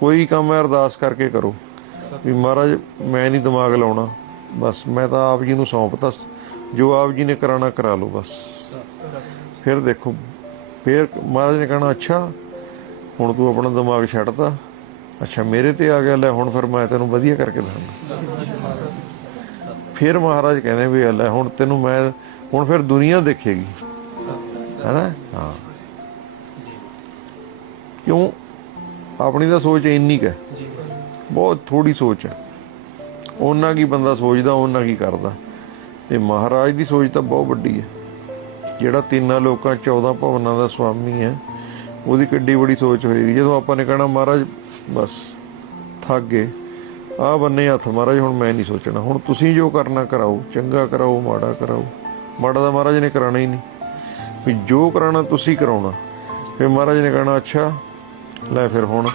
ਕੋਈ ਕੰਮ ਹੈ, ਅਰਦਾਸ ਕਰਕੇ ਕਰੋ। ਵੀ ਮਹਾਰਾਜ, ਮੈਂ ਨਹੀਂ ਦਿਮਾਗ ਲਾਉਣਾ। ਬਸ, ਮੈਂ ਤਾਂ ਆਪ ਜੀ ਨੂੰ ਸੌਂਪਤਾ ਜੋ ਆਪ ਜੀ ਨੇ ਕਰਾਣਾ ਕਰਾ ਲਓ, ਬਸ। ਫਿਰ ਦੇਖੋ, ਫਿਰ ਮਹਾਰਾਜ ਨੇ ਕਹਿਣਾ, ਅੱਛਾ, ਹੁਣ ਤੂੰ ਆਪਣਾ ਦਿਮਾਗ ਛੱਡਤਾ। ਅੱਛਾ, ਮੇਰੇ ਤੇ ਆ ਗਿਆ, ਲੈ ਹੁਣ ਫਿਰ ਮੈਂ ਤੈਨੂੰ ਵਧੀਆ ਕਰਕੇ ਦਿਖਾਉਂਦਾ। ਫਿਰ ਮਹਾਰਾਜ ਕਹਿੰਦੇ ਵੀ, ਲੈ ਹੁਣ ਤੈਨੂੰ ਮੈਂ, ਹੁਣ ਫਿਰ ਦੁਨੀਆ ਦੇਖੇਗੀ। ਹੈ ਨਾ? ਹਾਂ। ਕਿਉਂ? ਆਪਣੀ ਤਾਂ ਸੋਚ ਇੰਨੀ ਕੁ ਹੈ। ਜੀ। ਬਹੁਤ ਥੋੜੀ ਸੋਚ ਹੈ। ਉਹਨਾਂ ਕੀ ਬੰਦਾ ਸੋਚਦਾ ਉਹਨਾਂ ਕੀ ਕਰਦਾ। ਤੇ ਮਹਾਰਾਜ ਦੀ ਸੋਚ ਤਾਂ ਬਹੁਤ ਵੱਡੀ ਹੈ। ਜਿਹੜਾ ਤਿੰਨਾਂ ਲੋਕਾਂ 14 ਭਵਨਾਂ ਦਾ ਸੁਆਮੀ ਹੈ ਉਹਦੀ ਕਿੱਡੀ ਬੜੀ ਸੋਚ ਹੋਏਗੀ। ਜਦੋਂ ਆਪਾਂ ਨੇ ਕਹਿਣਾ ਮਹਾਰਾਜ ਬਸ ਥੱਕ ਗਏ। ਆ ਬੰਨੇ ਹੱਥ ਮਹਾਰਾਜ ਹੁਣ ਮੈਂ ਨਹੀਂ ਸੋਚਣਾ। ਹੁਣ ਤੁਸੀਂ ਜੋ ਕਰਨਾ ਕਰਾਓ ਚੰਗਾ ਕਰਾਓ ਮਾੜਾ ਕਰਾਓ। ਮਾੜਾ ਤਾਂ ਮਹਾਰਾਜ ਨੇ ਕਰਾਣਾ ਹੀ ਨਹੀਂ। ਵੀ ਜੋ ਕਰਾਣਾ ਤੁਸੀਂ ਕਰਾਉਣਾ। ਫਿਰ ਮਹਾਰਾਜ ਨੇ ਕਹਿਣਾ ਅੱਛਾ ਲੈ ਫਿਰ ਹੁਣ।